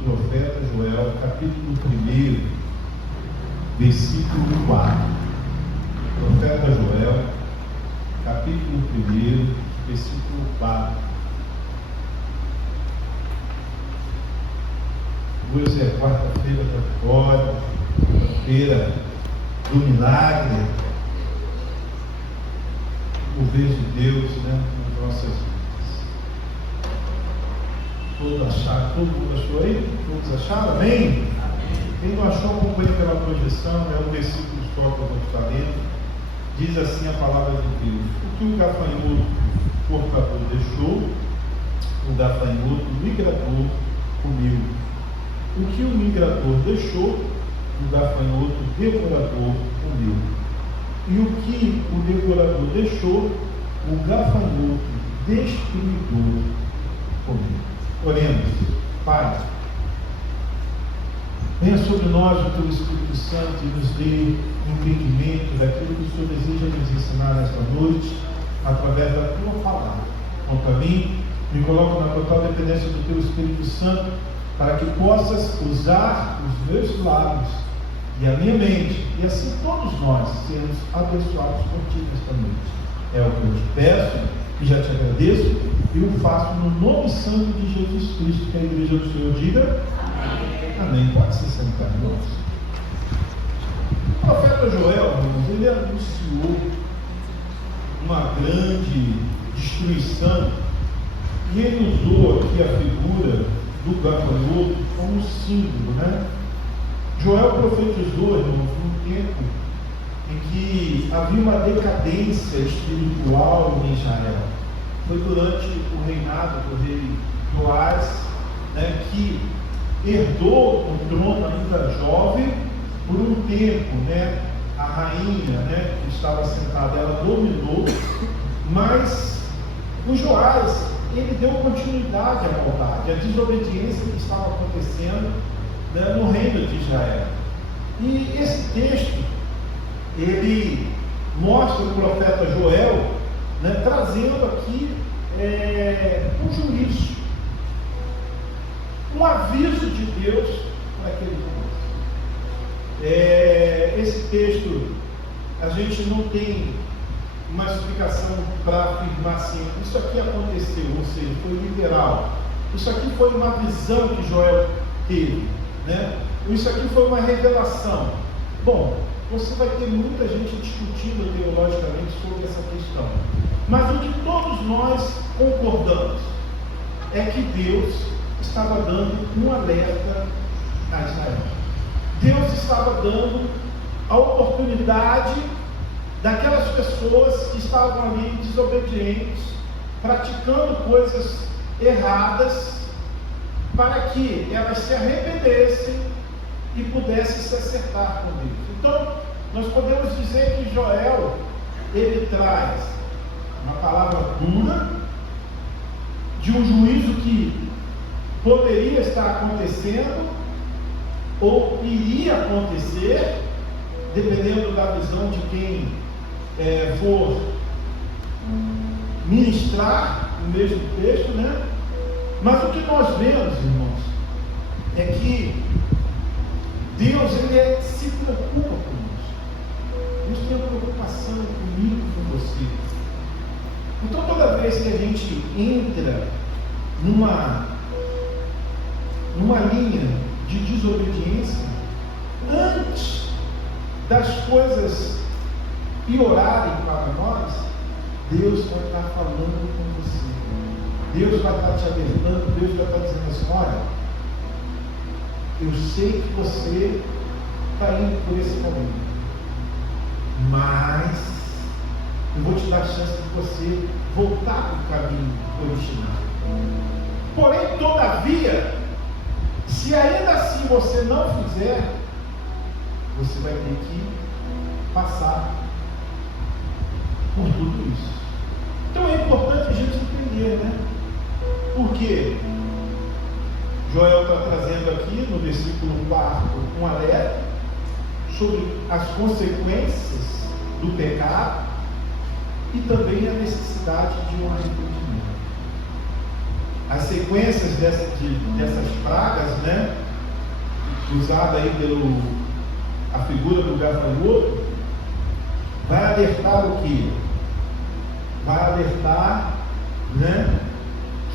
do profeta Joel, capítulo 1, versículo 4. Profeta Joel, capítulo 1, versículo 4. Hoje é quarta-feira da vitória, quarta-feira do milagre, o mover de Deus, nas nossas vidas. Todo mundo achou aí? Todos acharam? Amém? Quem não achou, acompanha pela projeção, é um versículo só que eu vou estar lendo. Diz assim a palavra de Deus: o que o gafanhoto portador deixou, o gafanhoto migrador comeu. O que o migrador deixou, o gafanhoto devorador comeu. E o que o devorador deixou, o gafanhoto destruidor comeu. Oremos. Pai, venha sobre nós o teu Espírito Santo e nos dê entendimento daquilo que o Senhor deseja nos ensinar nesta noite, através da tua palavra. Quanto a mim, me coloco na total dependência do teu Espírito Santo, para que possas usar os meus lábios e a minha mente, e assim todos nós sermos abençoados por ti nesta noite. É o que eu te peço, e já te agradeço, e o faço no nome santo de Jesus Cristo. Que a igreja do Senhor diga amém. Amém. Pode se sentar, irmãos. O profeta Joel, irmãos, ele anunciou uma grande destruição, e ele usou aqui a figura do gafanhoto como um símbolo, Joel profetizou, irmãos, num tempo em que havia uma decadência espiritual em Israel. Foi durante o reinado do rei Joás, que herdou o trono ainda jovem por um tempo, a rainha, que estava sentada, ela dominou, mas o Joás, ele deu continuidade à maldade, à desobediência que estava acontecendo no reino de Israel. E esse texto, ele mostra o profeta Joel, trazendo aqui um juízo, um aviso de Deus para aquele povo. Esse texto, a gente não tem uma explicação para afirmar assim, isso aqui aconteceu, ou seja, foi literal. Isso aqui foi uma visão que Joel teve, Isso aqui foi uma revelação. Bom, você vai ter muita gente discutindo teologicamente sobre essa questão, mas o que todos nós concordamos é que Deus estava dando um alerta a Israel. Deus estava dando a oportunidade daquelas pessoas que estavam ali desobedientes, praticando coisas erradas, para que elas se arrependessem e pudessem se acertar com Deus. Então, nós podemos dizer que Joel, ele traz uma palavra dura, de um juízo que poderia estar acontecendo, ou iria acontecer, dependendo da visão de quem for ministrar o mesmo texto, Mas o que nós vemos, irmãos, é que Deus, ele se preocupa conosco. Deus tem uma preocupação comigo e com você. Então, toda vez que a gente entra numa linha de desobediência, antes das coisas piorarem para nós, Deus vai estar falando com você. Deus vai estar te alertando, Deus vai estar dizendo assim: olha, eu sei que você está indo por esse caminho, mas eu vou te dar a chance de você voltar para o caminho original. Porém, todavia, se ainda assim você não fizer, você vai ter que passar por tudo isso. Então é importante a gente entender, Porque Joel está trazendo aqui no versículo 4 um alerta sobre as consequências do pecado e também a necessidade de um arrependimento. as sequências dessas pragas, né, usada aí a figura do gafanhoto, vai alertar o quê? Vai alertar, né,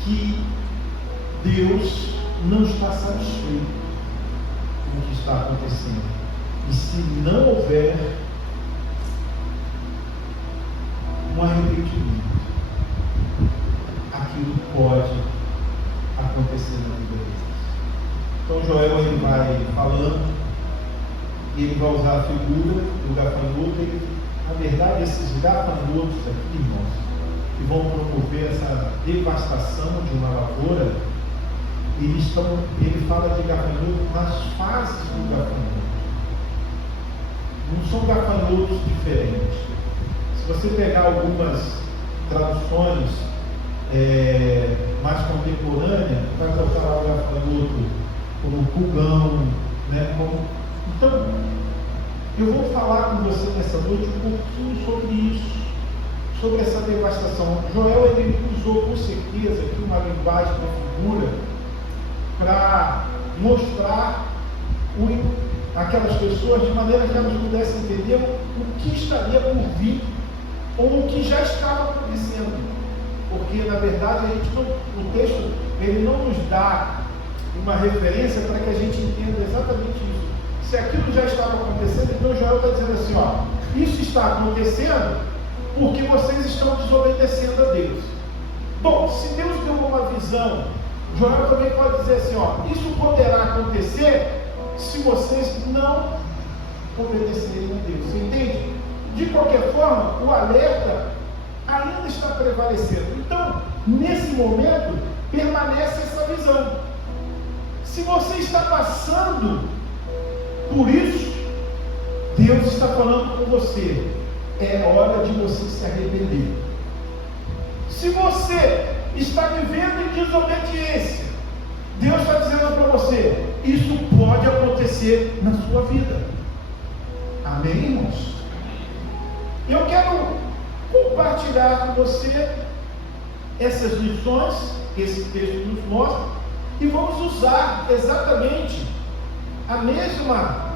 que Deus não está satisfeito com o que está acontecendo. E se não houver um arrependimento, aquilo pode acontecer na vida deles. Então Joel, ele vai falando, e ele vai usar a figura do gafanhoto. Na verdade, esses gafanhotos aqui, irmãos, que vão promover essa devastação de uma lavoura, ele fala de gafanhoto nas fases do gafanhoto. Não são gafanhotos diferentes. Se você pegar algumas traduções mais contemporâneas, vai colocar o gafanhoto como pulgão, né? Então, eu vou falar com você nessa noite um pouquinho sobre isso, sobre essa devastação. Joel, ele usou com certeza aqui uma linguagem, uma figura, para mostrar aquelas pessoas de maneira que elas pudessem entender o que estaria por vir, ou o que já estava acontecendo. Porque, na verdade, o texto ele não nos dá uma referência para que a gente entenda exatamente isso. Se aquilo já estava acontecendo, então Joel está dizendo assim, ó, isso está acontecendo porque vocês estão desobedecendo a Deus. Bom, se Deus deu uma visão, Joel também pode dizer assim, ó, isso poderá acontecer se vocês não obedecerem a Deus. Você entende? De qualquer forma, o alerta ainda está prevalecendo. Então, nesse momento, permanece essa visão. Se você está passando por isso, Deus está falando com você. É hora de você se arrepender. Se você está vivendo em desobediência, Deus está dizendo para você, isso pode acontecer na sua vida. Amém, irmãos? Eu quero compartilhar com você essas lições que esse texto nos mostra, e vamos usar exatamente a mesma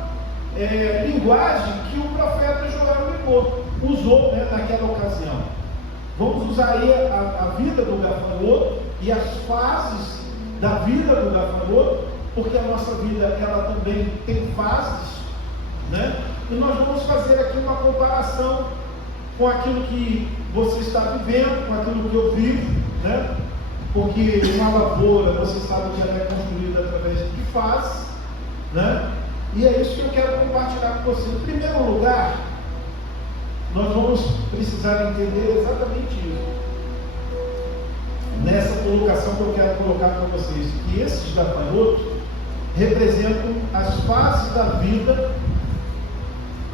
linguagem que o profeta Joel usou, né, naquela ocasião. Vamos usar aí a vida do gafanhoto e as fases da vida do gafanhoto, porque a nossa vida ela também tem fases, né? E nós vamos fazer aqui uma comparação com aquilo que você está vivendo, com aquilo que eu vivo, né? Porque uma lavoura, você sabe que ela é construída através de fases, né? E é isso que eu quero compartilhar com você. Em primeiro lugar, nós vamos precisar entender exatamente isso. Nessa colocação que eu quero colocar para vocês, que esses gafanhotos representam as fases da vida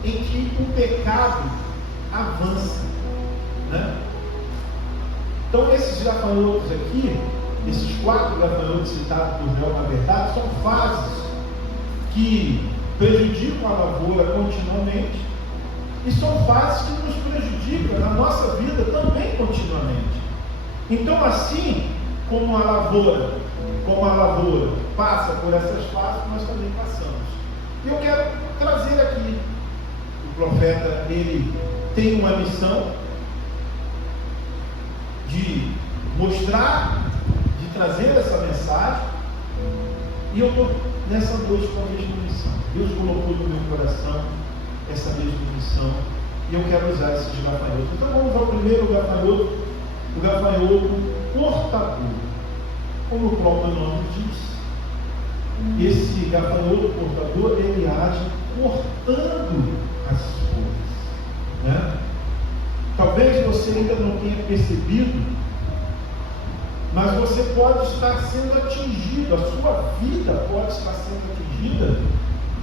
em que o pecado avança, né? Então esses gafanhotos aqui, esses 4 gafanhotos citados por Joel, na verdade, são fases que prejudicam a lavoura continuamente, e são fases que nos prejudicam na nossa vida também continuamente. Então, assim como a lavoura passa por essas fases, nós também passamos. Eu quero trazer aqui, o profeta, ele tem uma missão de mostrar, de trazer essa mensagem, e eu estou nessa noite com a mesma missão. Deus colocou no meu coração essa mesma missão, e eu quero usar esses gafanhotos. Então vamos ao primeiro gafanhoto, o gafanhoto cortador. Como o próprio nome diz, esse gafanhoto cortador, ele age cortando as folhas, né? Talvez você ainda não tenha percebido, mas você pode estar sendo atingido, a sua vida pode estar sendo atingida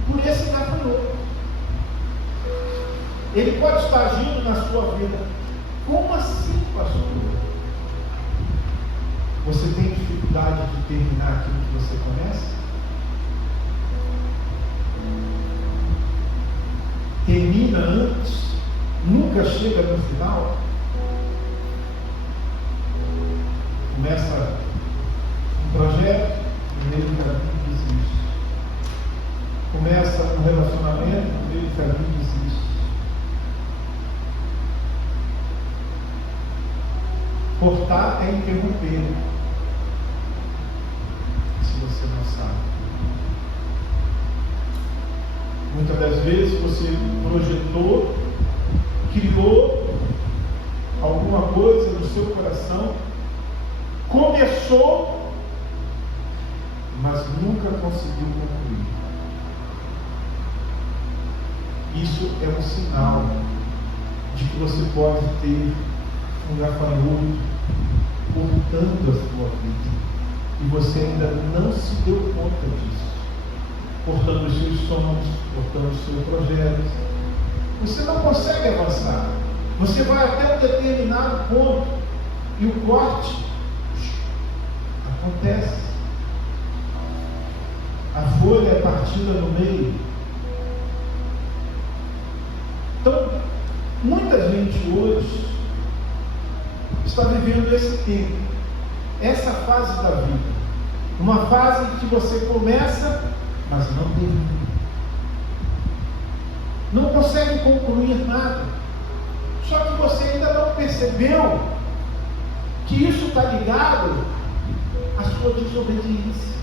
por esse gafanhoto. Ele pode estar agindo na sua vida. Como assim, pastor? Você tem dificuldade de terminar aquilo que você começa? Termina antes, nunca chega no final? Começa Projeto, no meio do caminho desiste. Começa um relacionamento, no meio do caminho desiste. Cortar é interromper. Se você não sabe. Muitas das vezes você projetou, criou alguma coisa no seu coração, começou, mas nunca conseguiu concluir. Isso é um sinal de que você pode ter um gafanhoto cortando a sua vida e você ainda não se deu conta disso, cortando os seus sonhos, cortando os seus projetos. Você não consegue avançar. Você vai até um determinado ponto e o corte acontece. A folha é partida no meio. Então, muita gente hoje está vivendo esse tempo, essa fase da vida. Uma fase em que você começa, mas não termina. Não consegue concluir nada. Só que você ainda não percebeu que isso está ligado à sua desobediência.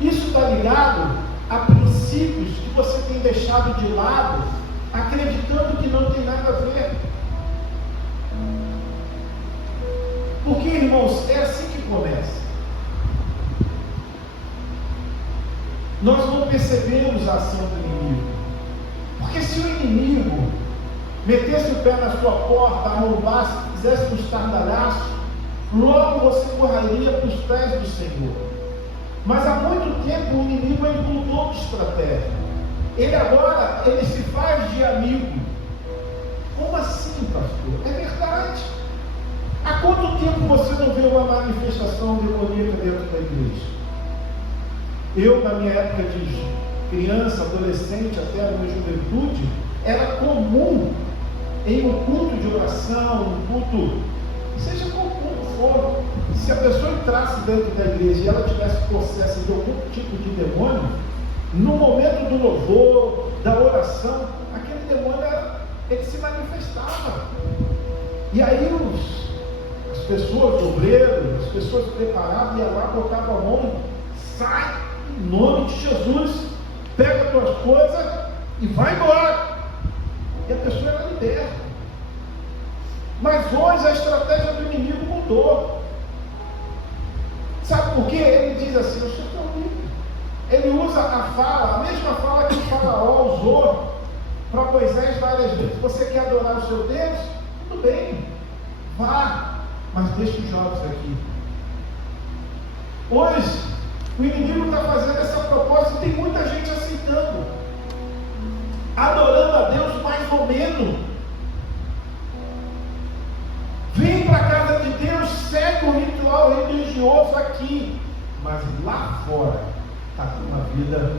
Isso está ligado a princípios que você tem deixado de lado, acreditando que não tem nada a ver. Porque, irmãos, é assim que começa. Nós não percebemos a ação do inimigo. Porque se o inimigo metesse o pé na sua porta, arrombasse, fizesse um estardalhaço, logo você correria para os pés do Senhor. Mas há muito tempo o inimigo mudou de estratégia. Ele se faz de amigo. Como assim, pastor? É verdade. Há quanto tempo você não vê uma manifestação demoníaca dentro da igreja? Eu, na minha época de criança, adolescente, até a minha juventude, era comum em um culto de oração, um culto, seja qual culto for, se a pessoa entrasse dentro da igreja e ela tivesse processo de algum tipo de demônio, no momento do louvor, da oração, aquele demônio ele se manifestava. E aí as pessoas, obreiros, as pessoas preparavam, iam lá, colocavam a mão, sai em nome de Jesus, pega as tuas coisas e vai embora. E a pessoa era liberta. Mas hoje a estratégia do inimigo mudou. Sabe por quê? Ele diz assim: eu sou teu livre. Ele usa a mesma fala que o Faraó usou para Moisés várias vezes. Você quer adorar o seu Deus? Tudo bem, vá, mas deixa os jovens aqui. Hoje, o inimigo está fazendo essa proposta e tem muita gente aceitando, adorando a Deus mais ou menos. Vem para a casa de Deus, segue o ritual religioso aqui, mas lá fora está com uma vida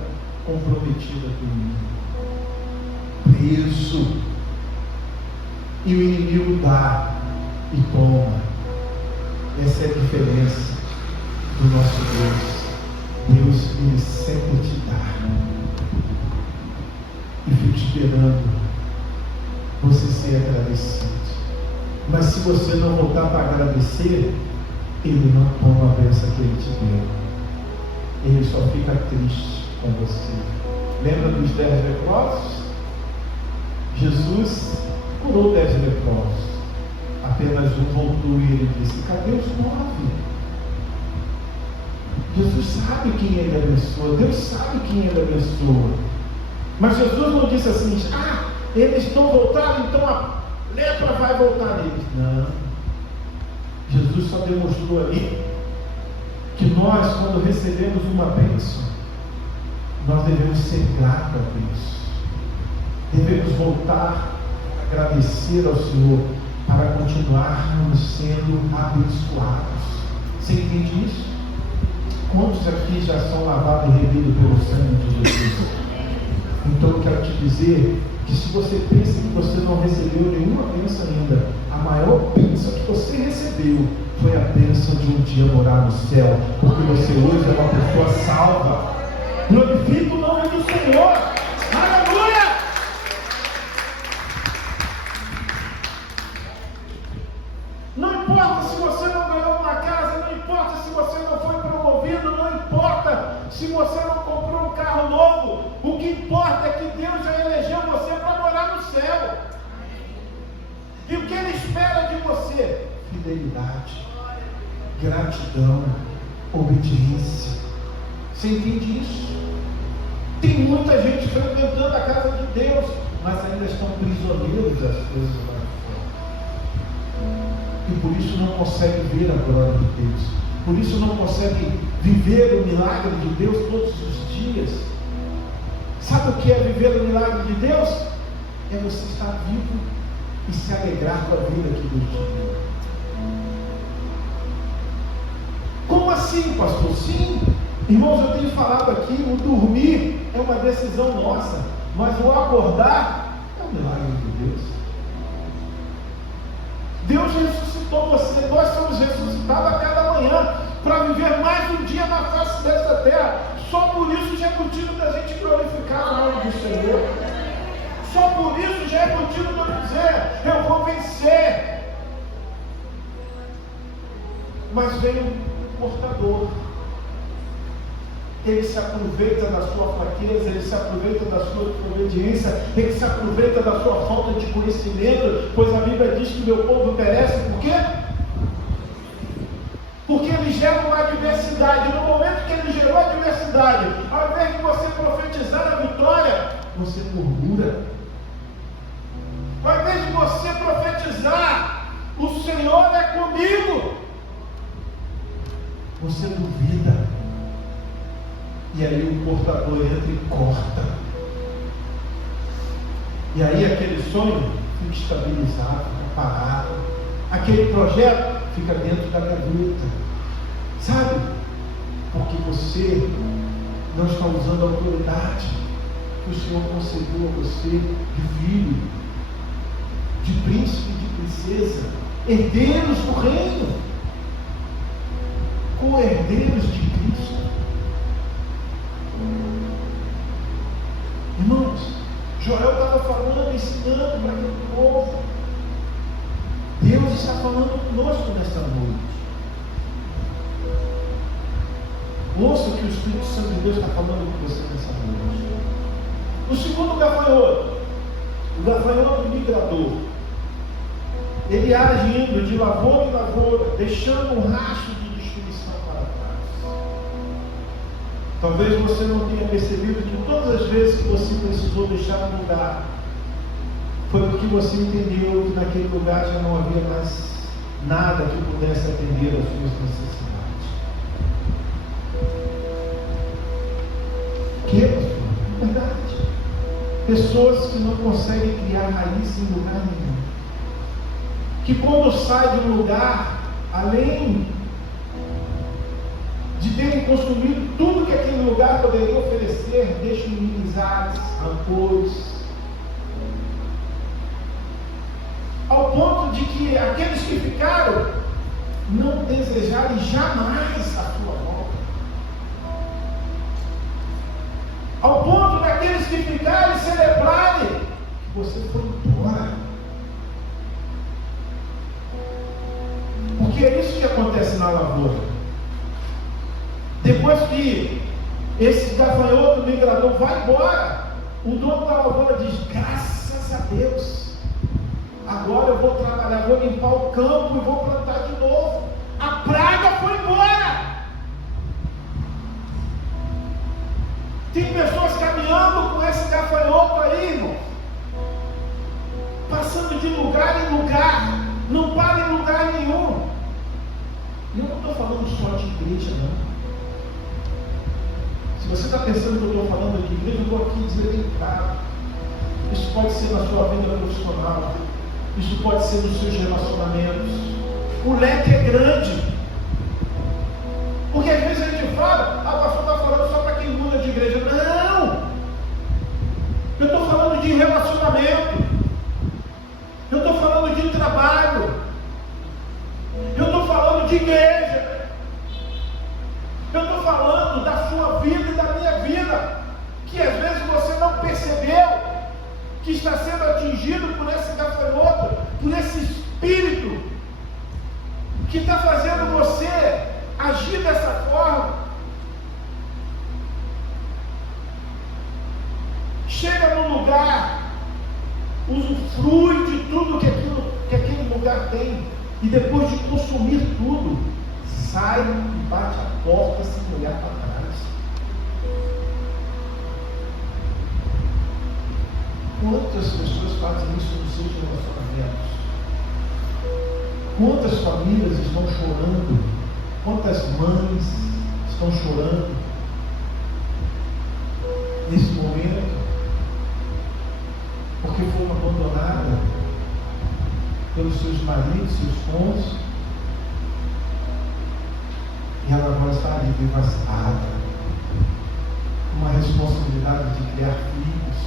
comprometida com o inimigo, preso. E o inimigo dá e toma. Essa é a diferença do nosso Deus. Deus, Ele sempre te dá e fica esperando você ser agradecido. Mas se você não voltar para agradecer, Ele não toma a bênção que Ele te deu. Ele só fica triste com você. Lembra dos 10 leprosos? Jesus curou 10 leprosos. Apenas um voltou e ele disse: cadê os 9? Jesus sabe quem Ele abençoa, Deus sabe quem Ele abençoa. Mas Jesus não disse assim: eles não voltaram, então a lepra vai voltar neles. Não. Jesus só demonstrou ali que nós, quando recebemos uma bênção, nós devemos ser gratos a Deus. Devemos voltar a agradecer ao Senhor para continuarmos sendo abençoados. Você entende isso? Quantos aqui já são lavados e remidos pelo sangue de Jesus? Então eu quero te dizer que se você pensa que você não recebeu nenhuma bênção ainda, a maior bênção que você recebeu foi a bênção de um dia morar no céu, porque você hoje é uma pessoa salva. Glorifica o nome do Senhor. Aleluia! Não importa se você não ganhou uma casa, não importa se você não foi promovido, não importa se você não comprou um carro novo. O que importa é que Deus já elegeu você para morar no céu. E o que Ele espera de você? Fidelidade, gratidão, obediência. Você entende isso? Tem muita gente frequentando a casa de Deus, mas ainda estão prisioneiros das coisas lá fora. E por isso não consegue ver a glória de Deus. Por isso não consegue viver o milagre de Deus todos os dias. Sabe o que é viver o milagre de Deus? É você estar vivo e se alegrar com a vida que Deus te deu. Como assim, pastor? Sim, irmãos, eu tenho falado aqui, o dormir é uma decisão nossa, mas o acordar é um milagre de Deus. Deus ressuscitou você, nós somos ressuscitados a cada manhã para viver mais um dia na face desta terra. Só por isso já é motivo da gente glorificar o nome do Senhor. Só por isso já é motivo de eu dizer, eu vou vencer. Mas vem o portador. Ele se aproveita da sua fraqueza, ele se aproveita da sua desobediência, ele se aproveita da sua falta de conhecimento, pois a Bíblia diz que meu povo perece, por quê? Porque ele gera uma adversidade. No momento que ele gerou a adversidade, ao invés de você profetizar a vitória, você murmura. Ao invés de você profetizar, o Senhor é comigo, você duvida. E aí o portador entra e corta. E aí aquele sonho fica estabilizado, fica parado. Aquele projeto fica dentro da gaveta. Sabe? Porque você não está usando a autoridade que o Senhor concedeu a você de filho, de príncipe, de princesa, herdeiros do reino, co-herdeiros de Cristo. Irmãos, Joel estava falando, ensinando para aquele povo. Deus está falando conosco nesta noite. Ouça o que o Espírito Santo de Deus está falando com você nessa noite. O segundo gafanhoto, o gafanhoto migrador, ele age indo de lavoura em lavoura, deixando um rastro de destruição para trás. Talvez você não tenha percebido que todas as vezes que você precisou deixar um lugar, foi porque você entendeu que naquele lugar já não havia mais nada que pudesse atender às suas necessidades. Que é verdade. Pessoas que não conseguem criar raiz em lugar nenhum. Que quando sai de um lugar, além de terem consumido tudo que aquele lugar poderia oferecer, deixam inimizades, rancores, ao ponto de que aqueles que ficaram não desejarem jamais a sua volta, ao ponto daqueles que ficarem celebrarem que você foi embora. Porque é isso que acontece na lavoura. Depois que esse gafanhoto migrador vai embora, o dono da lavoura diz: graças a Deus, agora eu vou trabalhar, vou limpar o campo e vou plantar de novo. A praga foi embora. Tem pessoas caminhando com esse gafanhoto aí, irmão, passando de lugar em lugar, não para em lugar nenhum. E eu não estou falando só de igreja, não. Se você está pensando que eu estou falando de igreja, eu vou aqui dizer bem claro. Isso pode ser na sua vida profissional, isso pode ser nos seus relacionamentos. O leque é grande. Porque às vezes a gente fala, o pastor está falando só para quem muda de igreja. Não! Eu estou falando de relacionamento. Eu estou falando de trabalho. Eu estou falando de que está sendo atingido por esse gafanhoto, por esse espírito que está fazendo você agir dessa forma. Chega num lugar, usufrui de tudo que aquele lugar tem, e depois de consumir tudo, sai e bate a porta sem olhar para trás. Quantas pessoas fazem isso nos seus relacionamentos? Quantas famílias estão chorando? Quantas mães estão chorando nesse momento? Porque foram abandonadas pelos seus maridos, seus esposos, e ela agora está ali devastada, uma responsabilidade de criar filhos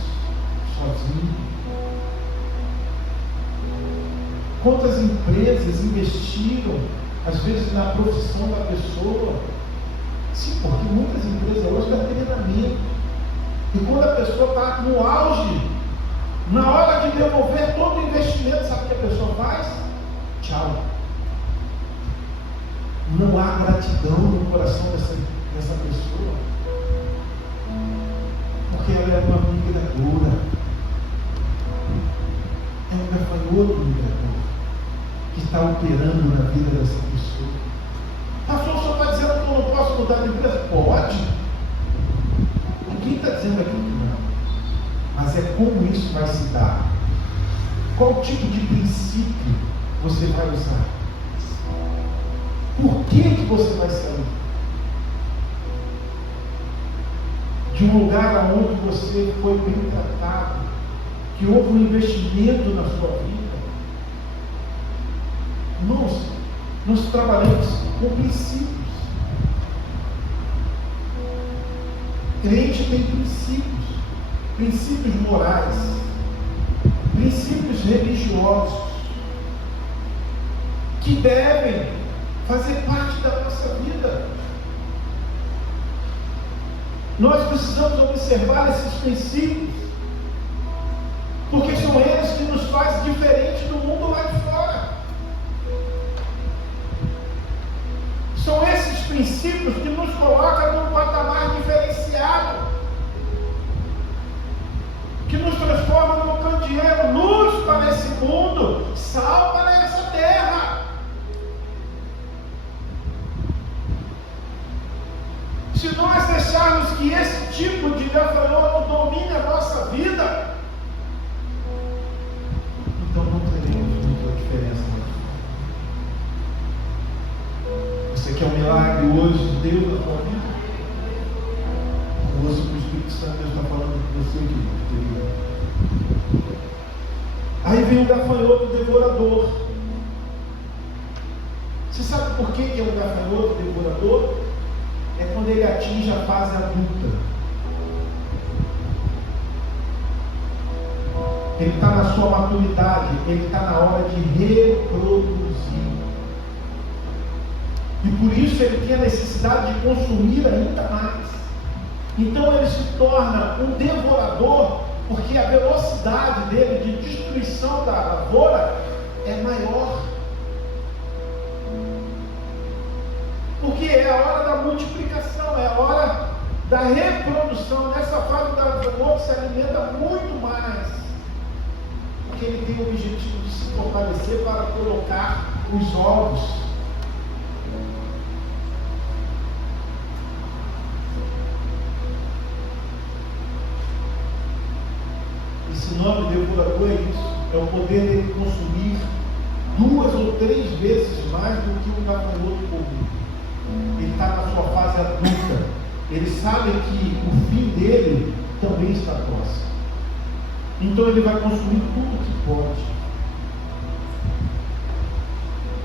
sozinho. Quantas empresas investiram, às vezes, na profissão da pessoa? Sim, porque muitas empresas hoje dão treinamento, e quando a pessoa está no auge, na hora de devolver todo o investimento, sabe o que a pessoa faz? Tchau. Não há gratidão no coração dessa pessoa, porque ela é uma migradora, é um gafanhoto migrador que está operando na vida dessa pessoa. Pastor, o senhor está dizendo que eu não posso mudar de empresa? Pode. Ninguém está dizendo aqui que não. Mas é como isso vai se dar. Qual tipo de princípio você vai usar? Por que você vai sair de um lugar onde você foi bem tratado, que houve um investimento na sua vida? Nós trabalhamos com princípios. Crente tem princípios morais, princípios religiosos, que devem fazer parte da nossa vida. Nós precisamos observar esses princípios, porque são eles que nos fazem diferente do mundo lá de fora. São esses princípios que nos colocam num patamar diferenciado, que nos transforma num candeeiro, luz para esse mundo, sal para essa terra. Se nós deixarmos que esse tipo de gafanhoto domine a nossa vida, então não teremos muita diferença. Você quer um milagre hoje de Deus na sua vida? Ou se o Espírito Santo está falando com você aqui? Aí vem o gafanhoto devorador. Você sabe por que é um gafanhoto devorador? É quando ele atinge a fase adulta. Ele está na sua maturidade, ele está na hora de reproduzir. E por isso ele tem a necessidade de consumir ainda mais. Então ele se torna um devorador, porque a velocidade dele de destruição da lavoura é maior. Porque é a hora da multiplicação, é a hora da reprodução. Nessa fase da lavoura se alimenta muito mais, porque ele tem o objetivo de se fortalecer para colocar os ovos. Esse nome devorador é isso, é o poder dele consumir 2 ou 3 vezes mais do que um gafanhoto comum. Ele está na sua fase adulta, ele sabe que o fim dele também está próximo, então ele vai consumir tudo que pode.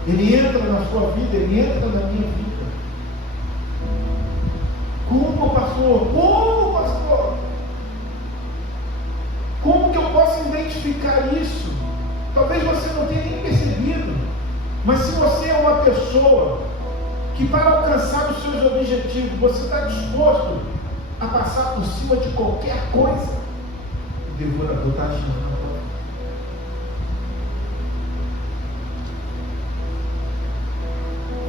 Ele entra na sua vida, ele entra na minha vida. Como pastor? Como pastor? Como que eu posso identificar isso? Talvez você não tenha nem percebido, mas se você é uma pessoa que para alcançar os seus objetivos, você está disposto a passar por cima de qualquer coisa, devorador está agindo na tua vida.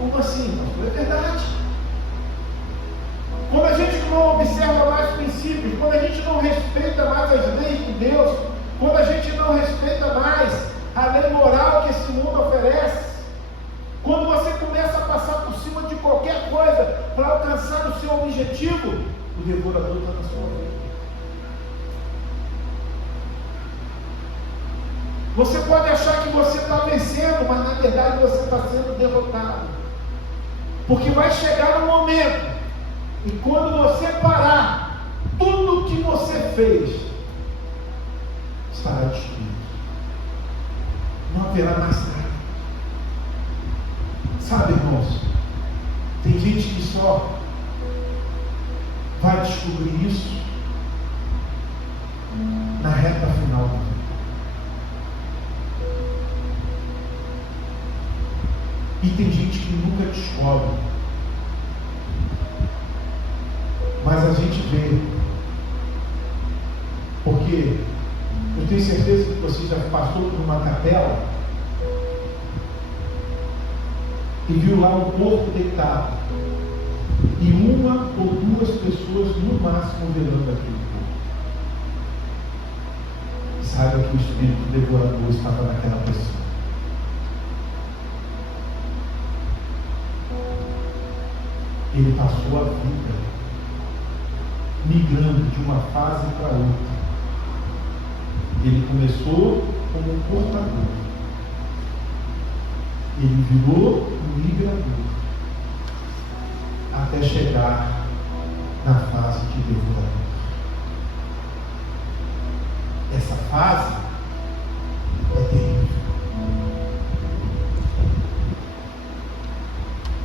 Como assim, pastor? É verdade. Quando a gente não observa mais princípios, quando a gente não respeita mais as leis de Deus, quando a gente não respeita mais a lei moral que esse mundo oferece, quando você começa a passar por cima de qualquer coisa para alcançar o seu objetivo, o devorador está na sua vida. Você pode achar que você está vencendo, mas na verdade você está sendo derrotado. Porque vai chegar um momento, e quando você parar, tudo o que você fez estará destruído. Não haverá mais nada. Sabe, irmãos, tem gente que só vai descobrir isso na reta final da vida. E tem gente que nunca descobre. Mas a gente vê. Porque eu tenho certeza que você já passou por uma capela e viu lá um corpo deitado. E uma ou duas pessoas no máximo velando aquele corpo. E saiba que o espírito devorador estava naquela pessoa. Ele passou a vida migrando de uma fase para outra. Ele começou como um portador. Ele virou um migrador. Até chegar na fase de devorador. Essa fase é terrível.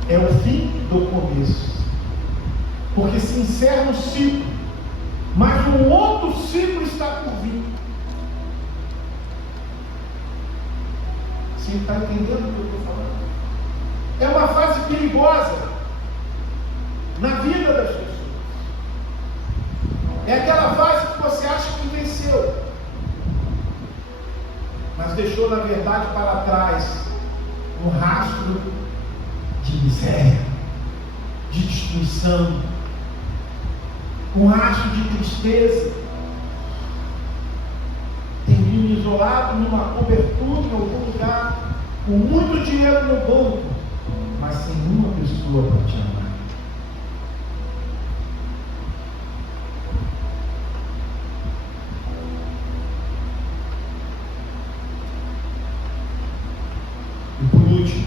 É o fim do começo. Porque se encerra um ciclo, mas um outro ciclo está por vir. Você está entendendo o que eu estou falando? É uma fase perigosa na vida das pessoas. É aquela fase que você acha que venceu, mas deixou na verdade para trás um rastro de miséria, de destruição, um rastro de tristeza. Termina isolado numa cobertura em algum lugar, com muito dinheiro no banco, mas sem uma pessoa para te amar. E por último,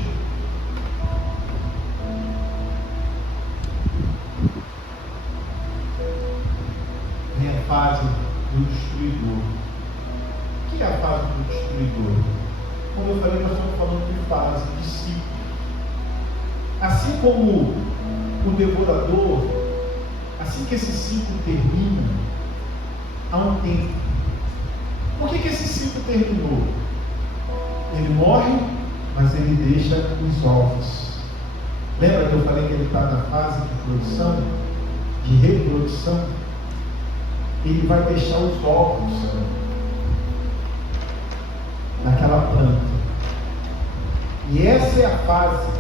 vem a fase do destruidor. O que é a fase do destruidor? Como eu falei, nós estamos falando de fase, de ciclo. Assim como o devorador, assim que esse ciclo termina, há um tempo. Por que esse ciclo terminou? Ele morre, mas ele deixa os ovos. Lembra que eu falei que ele está na fase de produção, de reprodução? Ele vai deixar os ovos naquela planta. E essa é a fase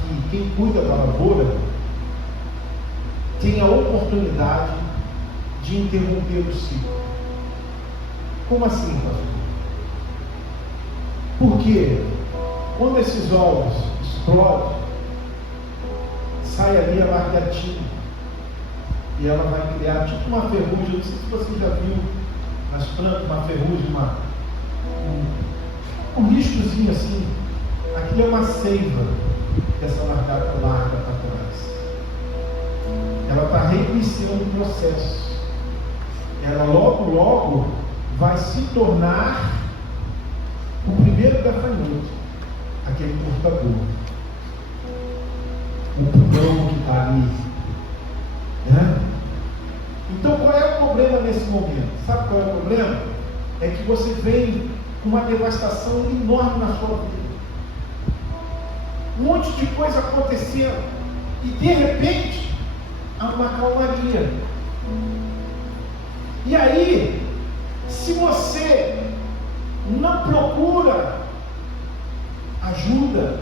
que quem cuida da lavoura tem a oportunidade de interromper o ciclo. Como assim, pastor? Porque quando esses ovos explodem, sai ali a lagartinha e ela vai criar tipo uma ferrugem. Não sei se você já viu nas plantas uma ferrugem, um riscozinho assim. Aquilo é uma seiva que essa lagarta larga para trás. Ela está reiniciando o processo. Ela logo vai se tornar o primeiro gafanhoto, aquele portador, o pulgão que está ali, né? Então qual é o problema nesse momento? Sabe qual é o problema? É que você vem com uma devastação enorme na sua vida, um monte de coisa acontecendo, e de repente há uma calmaria. E aí, se você não procura ajuda,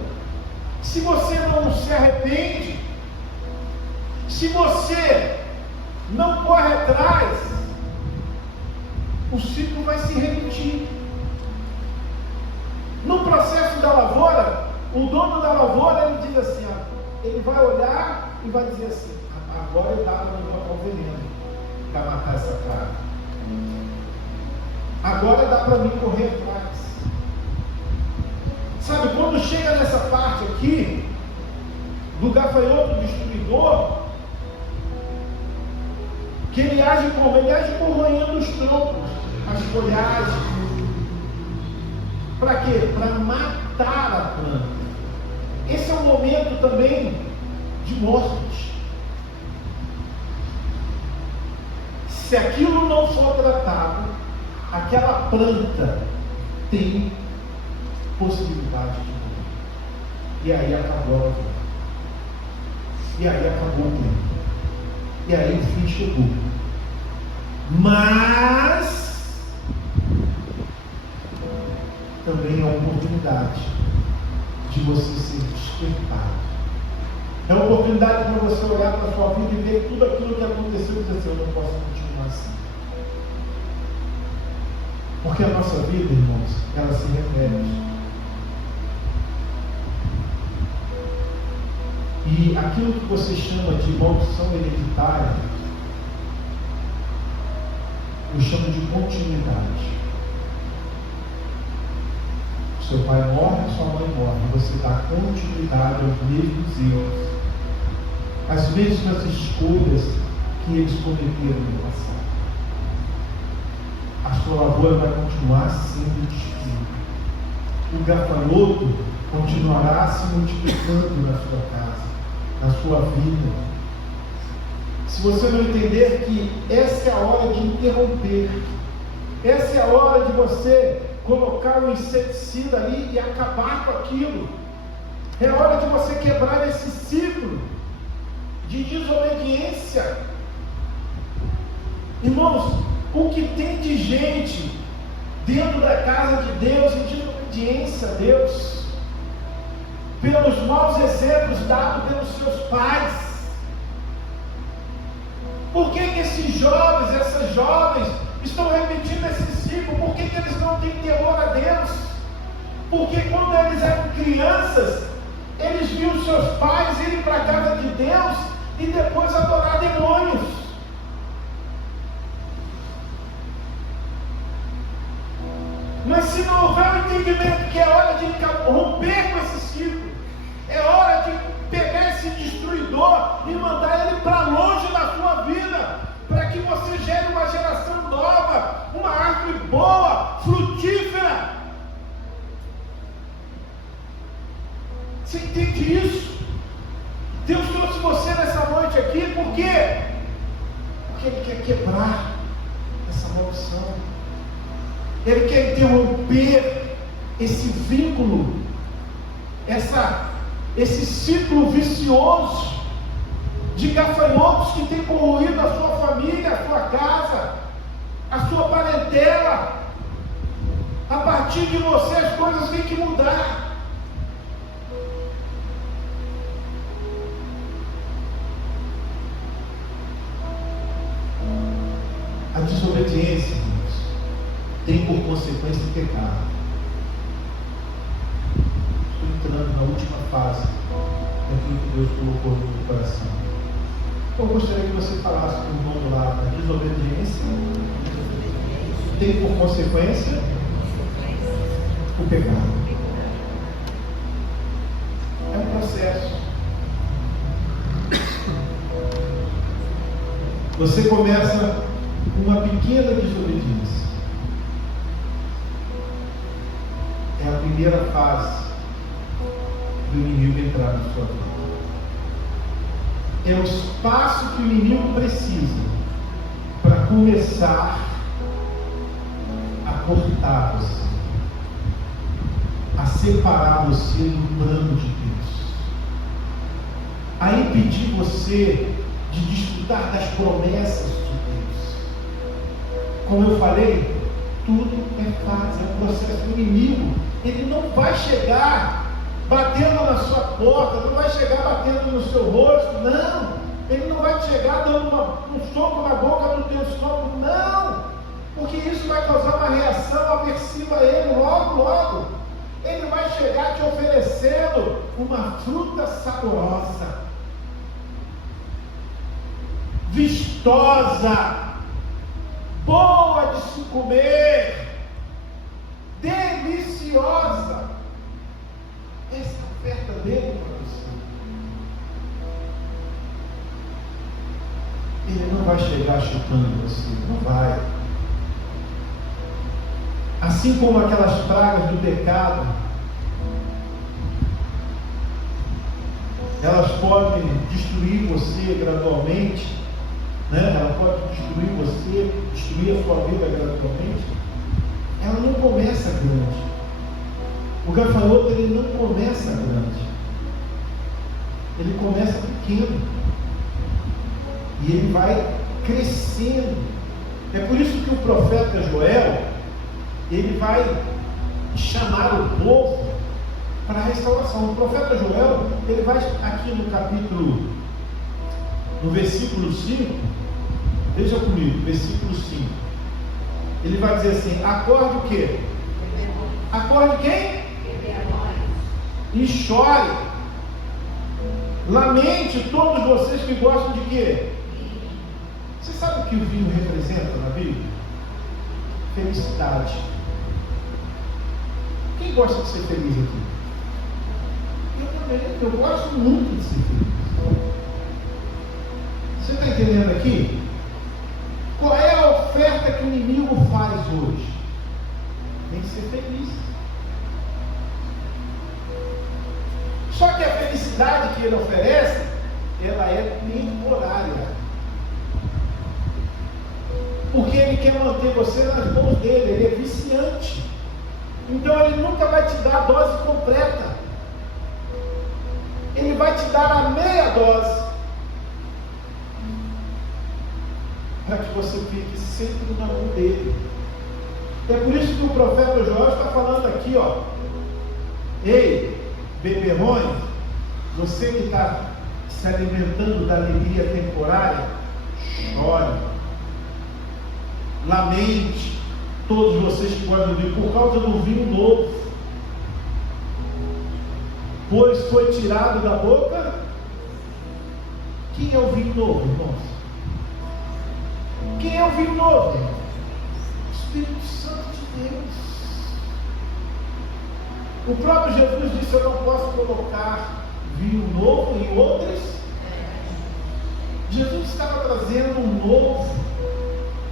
se você não se arrepende, se você não corre atrás, o ciclo vai se repetir. No processo da lavoura, o dono da lavoura, ele diz assim, ele vai olhar e vai dizer assim, agora dá para me botar o veneno para matar essa praga. Agora dá para mim correr atrás. Sabe, quando chega nessa parte aqui, do gafanhoto destruidor, que ele age como? Ele age corroendo os troncos, as folhagens. Para quê? Para matar a planta. Esse é um momento também de morte. Se aquilo não for tratado, aquela planta tem possibilidade de morrer. E aí acabou a vida. E aí acabou o tempo. E aí o fim chegou. Mas também é uma oportunidade de você ser despertado. É uma oportunidade para você olhar para a sua vida e ver tudo aquilo que aconteceu e dizer assim, eu não posso continuar assim. Porque a nossa vida, irmãos, ela se repete. E aquilo que você chama de maldição hereditária, eu chamo de continuidade. Seu pai morre, sua mãe morre, você dá continuidade aos mesmos erros, às mesmas escolhas que eles cometeram no passado. A sua lavoura vai continuar sendo destruída. O gafanhoto continuará se multiplicando na sua casa, na sua vida. Se você não entender que essa é a hora de interromper, essa é a hora de você colocar um inseticida ali e acabar com aquilo, é hora de você quebrar esse ciclo de desobediência. Irmãos, o que tem de gente dentro da casa de Deus em desobediência a Deus, pelos maus exemplos dados pelos seus pais. Por que esses jovens, essas jovens estão repetindo esse ciclo? Por que eles não têm temor a Deus? Porque quando eles eram crianças, eles viam seus pais irem para a casa de Deus e depois adorar demônios. Mas se não houver o entendimento que é hora de romper com esse ciclo, é hora de pegar esse destruidor e mandar ele para longe da sua vida, para que você gere uma geração nova, uma árvore boa, frutífera. Você entende isso? Deus trouxe você nessa noite aqui, por quê? Porque Ele quer quebrar essa maldição. Ele quer interromper esse vínculo, esse ciclo vicioso de gafanhotos que tem corroído a sua família, a sua casa, a sua parentela. A partir de você as coisas têm que mudar. A desobediência, irmãos, tem por consequência o pecado. Estou entrando na última fase daquilo que Deus colocou no meu coração. Eu gostaria que você falasse para o irmão do lado. A desobediência tem por consequência o pecado. É um processo. Você começa com uma pequena desobediência. É a primeira fase do inimigo entrar na sua vida. É o espaço que o inimigo precisa para começar a cortar você, a separar você do plano de Deus, a impedir você de desfrutar das promessas de Deus. Como eu falei, tudo é fase, é um processo. O inimigo, ele não vai chegar batendo na sua porta, não vai chegar batendo no seu rosto, não. Ele não vai chegar dando um soco na boca do teu estômago, não. Porque isso vai causar uma reação aversiva a ele logo, logo. Ele vai chegar te oferecendo uma fruta saborosa, vistosa, boa de se comer, deliciosa. Essa é a oferta dele para você. Ele não vai chegar chutando você, não vai. Assim como aquelas pragas do pecado, elas podem destruir você gradualmente, né? Ela pode destruir você, destruir a sua vida gradualmente. Ela não começa grande. O gafanhoto, ele não começa grande. Ele começa pequeno. E ele vai crescendo. É por isso que o profeta Joel, ele vai chamar o povo para a restauração. O profeta Joel, ele vai aqui no capítulo, no versículo 5, veja comigo, versículo 5. Ele vai dizer assim: acorde o quê? Acorde quem? E chore. Lamente todos vocês que gostam de quê? Você sabe o que o vinho representa na Bíblia? Felicidade. Quem gosta de ser feliz aqui? Eu também, eu gosto muito de ser feliz. Você está entendendo aqui? Qual é a oferta que o inimigo faz hoje? Tem que ser feliz. Só que a felicidade que ele oferece, ela é temporária. Porque ele quer manter você nas mãos dele, ele é viciante. Então ele nunca vai te dar a dose completa. Ele vai te dar a meia dose, para que você fique sempre na mão dele. É por isso que o profeta Joel está falando aqui, ó. Ei, beberrões, você que está se alimentando da alegria temporária, chore, lamente, todos vocês que podem vir por causa do vinho novo, pois foi tirado da boca. Quem é o vinho novo, irmãos? Quem é o vinho novo? O Espírito Santo de Deus. O próprio Jesus disse: eu não posso colocar vinho novo em outros. Jesus estava trazendo um novo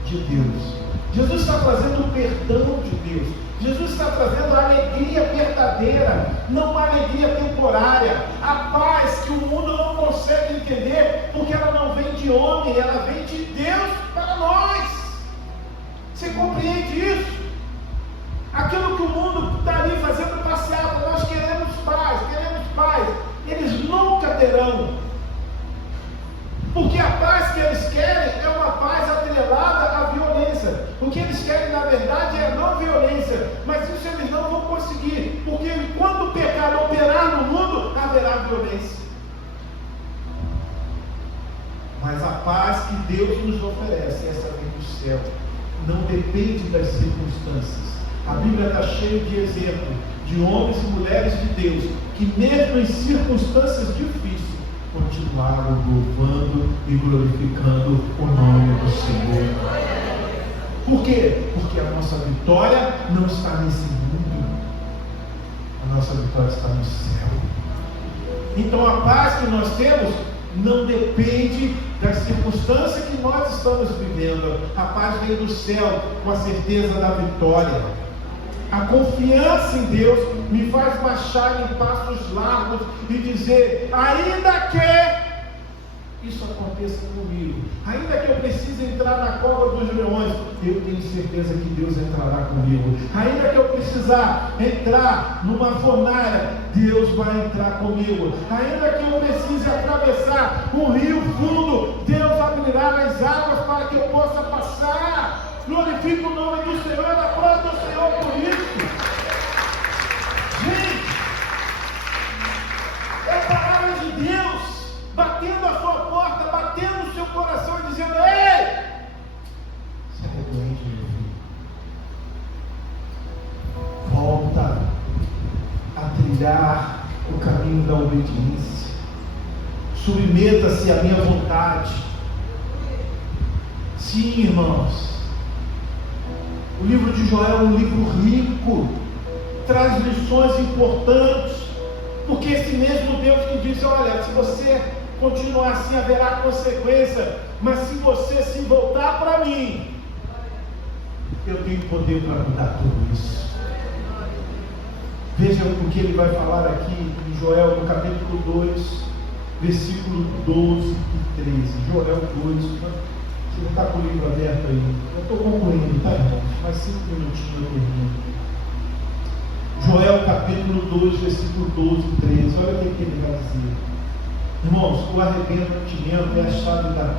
de Deus. Jesus está trazendo o perdão de Deus. Jesus está trazendo a alegria verdadeira, não uma alegria temporária. A paz que o mundo não consegue entender, porque ela não vem de homem, ela vem de Deus para nós. Você compreende isso? Aquilo que o mundo está ali fazendo passeata, nós queremos paz, eles nunca terão. Porque a paz que eles querem é uma paz atrelada à violência. O que eles querem, na verdade, é não violência. Mas isso eles não vão conseguir. Porque quando o pecado operar no mundo, haverá violência. Mas a paz que Deus nos oferece, essa vem do céu. Não depende das circunstâncias. A Bíblia está cheia de exemplos de homens e mulheres de Deus que, mesmo em circunstâncias difíceis, continuaram louvando e glorificando o nome do Senhor. Por quê? Porque a nossa vitória não está nesse mundo, a nossa vitória está no céu. Então a paz que nós temos não depende das circunstâncias que nós estamos vivendo. A paz vem do céu com a certeza da vitória. A confiança em Deus me faz marchar em passos largos e dizer: ainda que isso aconteça comigo, ainda que eu precise entrar na cova dos leões, eu tenho certeza que Deus entrará comigo. Ainda que eu precisar entrar numa fornalha, Deus vai entrar comigo. Ainda que eu precise atravessar um rio fundo, Deus abrirá as águas para que eu possa passar. Glorifica o nome do Senhor, aplauda o Senhor por isso. Gente, é a palavra de Deus batendo a sua porta, batendo o seu coração e dizendo: ei, você é doente, meu filho. Volta a trilhar o caminho da obediência. Submeta-se à minha vontade. Sim, irmãos. O livro de Joel é um livro rico, traz lições importantes, porque esse mesmo Deus que diz: olha, se você continuar assim haverá consequência, mas se você se voltar para mim, eu tenho poder para mudar tudo isso. Veja o que ele vai falar aqui em Joel, no capítulo 2, versículo 12 e 13. Joel 2, você não está com o livro aberto aí? Eu estou concluindo, tá, irmãos? Mais 5 minutinhos eu termino. Joel capítulo 2, versículo 12 e 13. Olha o que ele vai dizer. Irmãos, o arrependimento é a chave da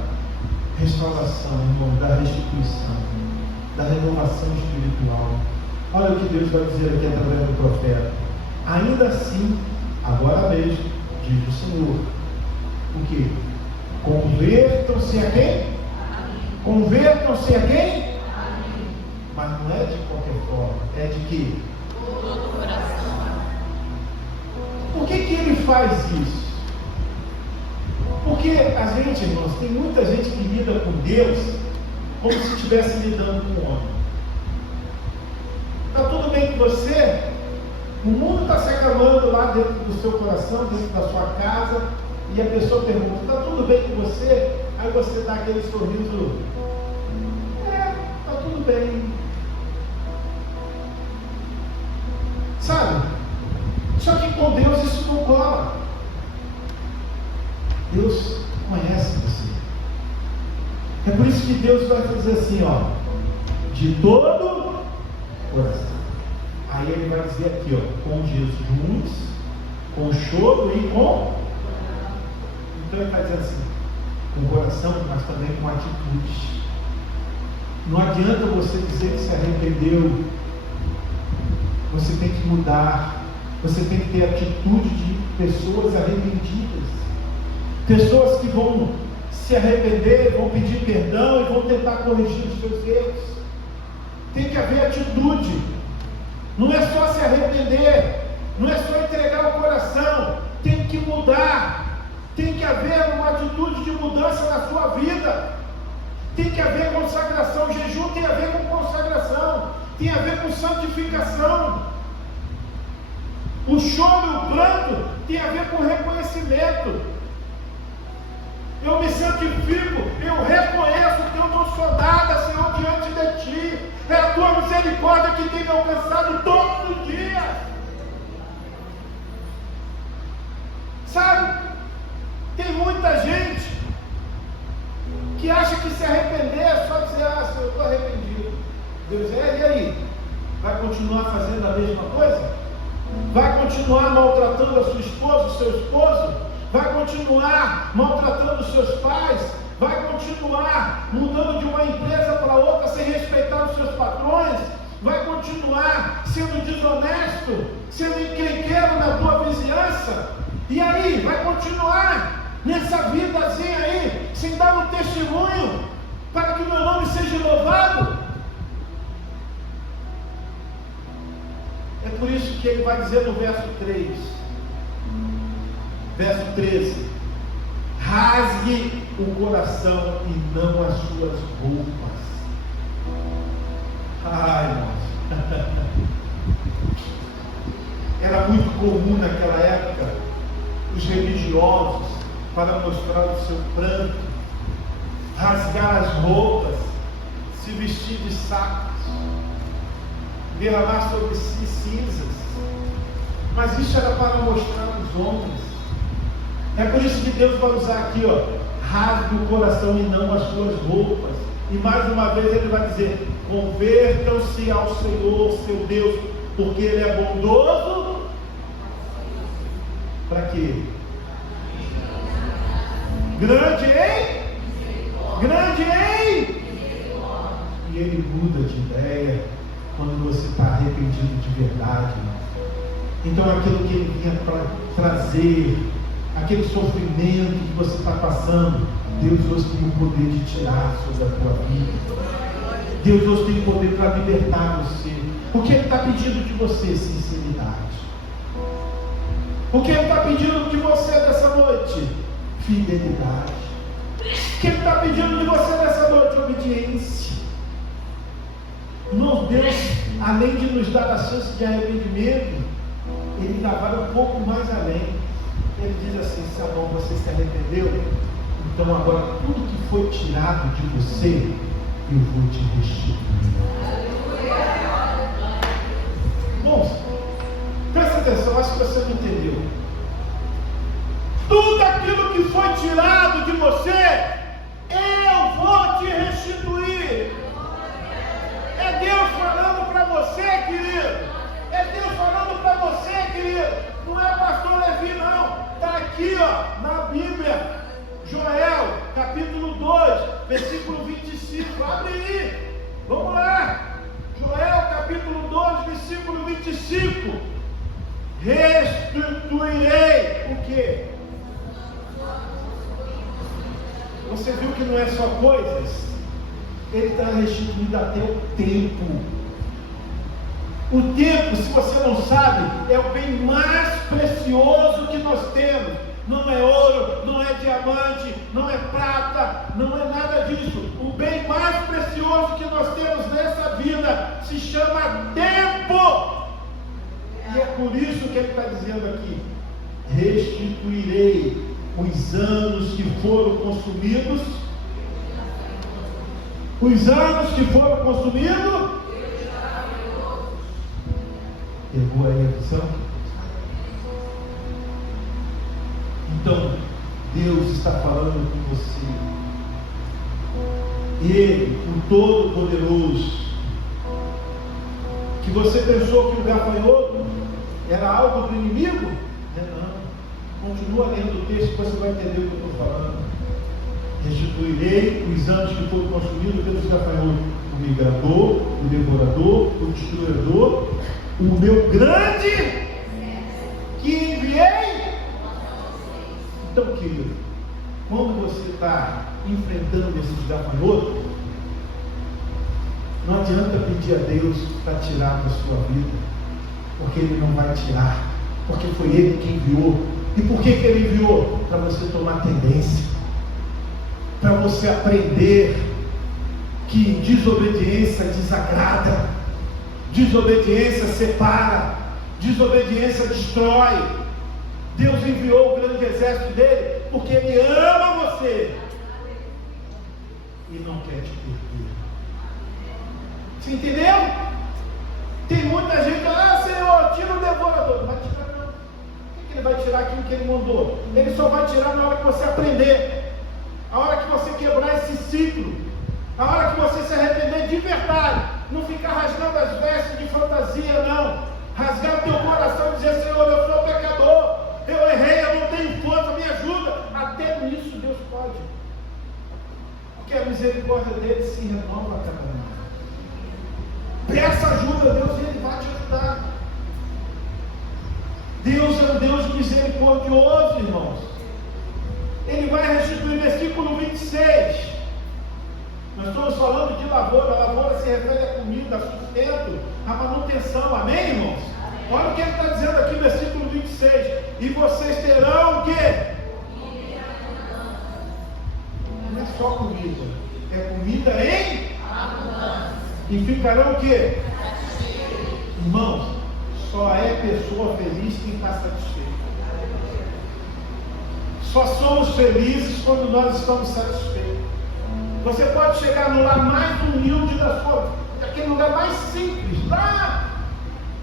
restauração, irmão, da restituição, da renovação espiritual. Olha o que Deus vai dizer aqui através do profeta. Ainda assim, agora mesmo, diz o Senhor, o que? Convertam-se a quem? Convertam-se a quem? Mas não é de qualquer forma, é de quê? Todo o coração. Por que ele faz isso? Porque a gente, irmãos, tem muita gente que lida com Deus como se estivesse lidando com o homem. Está tudo bem com você? O mundo está se acabando lá dentro do seu coração, dentro da sua casa, e a pessoa pergunta: está tudo bem com você? Aí você dá aquele sorriso: está tudo bem. Sabe? Só que com Deus isso não cola. Deus conhece você. É por isso que Deus vai fazer assim, ó, de todo coração. Aí ele vai dizer aqui, ó, com Jesus, com choro e com... Então ele vai dizer assim, com coração, mas também com atitudes. Não adianta você dizer que se arrependeu. Você tem que mudar. Você tem que ter atitude de pessoas arrependidas. Pessoas que vão se arrepender, vão pedir perdão e vão tentar corrigir os seus erros. Tem que haver atitude. Não é só se arrepender, não é só entregar o coração, tem que mudar. Tem que haver uma atitude de mudança na sua vida. Tem que haver consagração. Jejum tem a ver com consagração, tem a ver com santificação. O choro e o pranto tem a ver com reconhecimento. Eu me santifico, eu reconheço que eu não sou nada, Senhor, diante de Ti. É a Tua misericórdia que tem me alcançado todos os dias. Sabe? Tem muita gente que acha que se arrepender é só dizer: ah, Senhor, eu estou arrependido. Deus e aí? Vai continuar fazendo a mesma coisa? Vai continuar maltratando a sua esposa, o seu esposo? Vai continuar maltratando os seus pais? Vai continuar mudando de uma empresa para outra sem respeitar os seus patrões? Vai continuar sendo desonesto, sendo encrenqueiro na tua vizinhança? E aí? Vai continuar nessa vidazinha aí, sem dar um testemunho para que o meu nome seja louvado? É por isso que ele vai dizer no verso 3, verso 13: rasgue o coração e não as suas roupas. Ai, irmãos. Era muito comum naquela época os religiosos, para mostrar o seu pranto, rasgar as roupas, se vestir de sacos, derramar sobre si cinzas. Mas isso era para mostrar aos homens. É por isso que Deus vai usar aqui, ó, rasgue o coração e não as suas roupas. E mais uma vez ele vai dizer: convertam-se ao Senhor, seu Deus, porque Ele é bondoso. Para quê? Grande em? Grande em E Ele muda de ideia quando você está arrependido de verdade. Então aquilo que Ele vinha para trazer, aquele sofrimento que você está passando, Deus hoje tem o poder de tirar sobre a tua vida. Deus hoje tem o poder para libertar você. O que Ele está pedindo de você? Sinceridade. O que Ele está pedindo de você nessa noite? Fidelidade. O que Ele está pedindo de você nessa noite? Obediência. Irmãos, Deus, além de nos dar a chance de arrependimento, Ele ainda vai um pouco mais além. Ele diz assim: Samuel, você se arrependeu? Então agora tudo que foi tirado de você, eu vou te restituir. Irmãos, presta atenção, acho que você não entendeu. Tudo aquilo que foi tirado de você, eu vou te restituir. É Deus falando para você, querido. É Deus falando para você, querido. Não é pastor Levi, não. Está aqui, ó, na Bíblia. Joel, capítulo 2, versículo 25. Abre aí. Vamos lá. Joel, capítulo 2, versículo 25. Restituirei o quê? Você viu que não é só coisas? Ele está restituindo até o tempo. O tempo, se você não sabe, é o bem mais precioso que nós temos. Não é ouro, não é diamante, não é prata, não é nada disso. O bem mais precioso que nós temos nessa vida se chama tempo. E é por isso que ele está dizendo aqui: restituirei os anos que foram consumidos. Os anos que foram consumidos. Pegou aí a visão? Então, Deus está falando com você. Ele, o Todo-Poderoso, que você pensou que o gafanhoto era algo do inimigo? Não. Continua lendo o texto que você vai entender o que eu estou falando. Restituirei os anos que foram consumidos pelos gafanhotos, o migrador, o devorador, o destruidor, o meu grande que enviei. Então, querido, quando você está enfrentando esses gafanhotos, não adianta pedir a Deus para tirar da sua vida, porque Ele não vai tirar, porque foi Ele que enviou. E por que Ele enviou? Para você tomar tendência, para você aprender que desobediência desagrada, desobediência separa, desobediência destrói. Deus enviou o grande exército dele porque Ele ama você e não quer te perder. Você entendeu? Tem muita gente: Senhor, tira o devorador. Não vai tirar, não. Por que Ele vai tirar aquilo que Ele mandou? Ele só vai tirar na hora que você aprender, a hora que você quebrar esse ciclo, a hora que você se arrepender de verdade. Não ficar rasgando as vestes de fantasia, não. Rasgar o teu coração e dizer: Senhor, eu sou pecador, eu errei, eu não tenho força, me ajuda. Até nisso Deus pode, porque a misericórdia dele se renova a cada manhã. Peça ajuda a Deus e Ele vai te ajudar. Deus é um Deus misericordioso, irmãos. Ele vai restituir. Versículo 26. Nós estamos falando de lavoura. A lavoura se refere à comida, a sustento, a manutenção. Amém, irmãos? Olha o que ele está dizendo aqui, versículo 26. E vocês terão o quê? Não é só comida, é comida em abundância. E ficarão o quê? Irmãos, só é pessoa feliz quem está satisfeito. Só somos felizes quando nós estamos satisfeitos. Você pode chegar no lar mais humilde da sua, aquele lugar mais simples, lá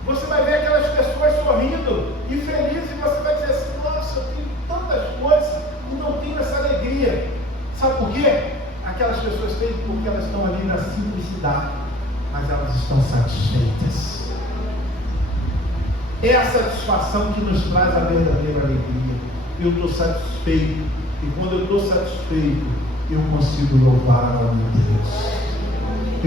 você vai ver aquelas pessoas sorrindo e felizes, e você vai dizer assim: nossa, eu tenho tantas coisas e não tenho essa alegria. Sabe por quê? Aquelas pessoas têm porque elas estão ali na simplicidade, mas elas estão satisfeitas. É a satisfação que nos traz a verdadeira alegria. Eu estou satisfeito, e quando eu estou satisfeito, eu consigo louvar a nome de Deus.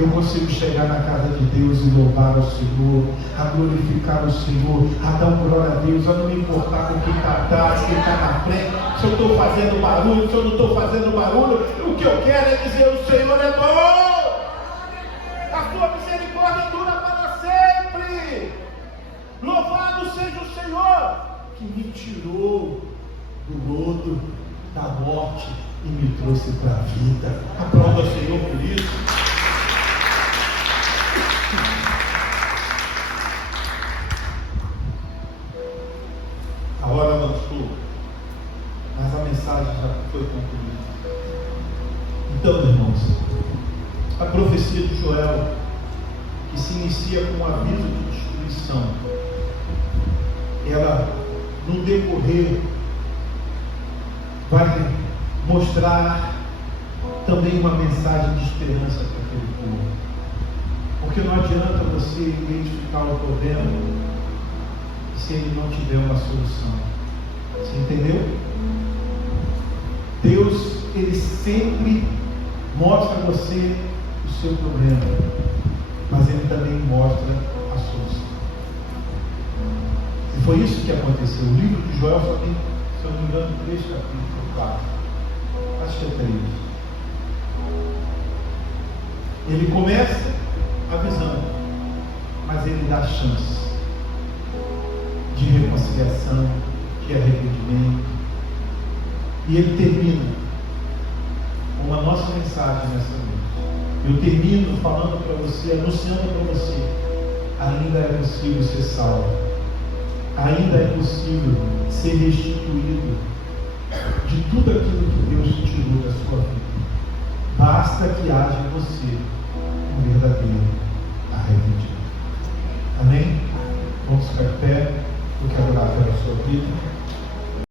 eu consigo chegar na casa de Deus e louvar o Senhor, a glorificar o Senhor, a dar um glória a Deus, a não me importar com quem está atrás, quem está na frente, se eu estou fazendo barulho, se eu não estou fazendo barulho. O que eu quero é dizer: o Senhor é bom, a sua misericórdia dura para sempre. Louvado seja o Senhor, que me tirou do lodo da morte e me trouxe para a vida. Aplauda o Senhor por isso. A hora avançou, mas a mensagem já foi concluída. Então, irmãos, a profecia de Joel, que se inicia com um aviso de destruição, ela, no decorrer, vai mostrar também uma mensagem de esperança para aquele povo. Porque não adianta você identificar o problema se ele não tiver uma solução. Você entendeu? Deus, ele sempre mostra a você o seu problema, mas ele também mostra a solução. E foi isso que aconteceu. O livro de Joel só tem, se eu não me engano, 3 capítulos, 4. Acho que é 3. Ele começa avisando, mas ele dá chance de reconciliação, de arrependimento. E ele termina com a nossa mensagem nessa noite. Eu termino falando para você, anunciando para você: ainda é possível ser salvo, ainda é possível ser restituído de tudo aquilo que Deus tirou da sua vida. Basta que haja em você um verdadeiro arrependimento. Amém? Vamos ficar de pé. Eu quero orar pela sua vida.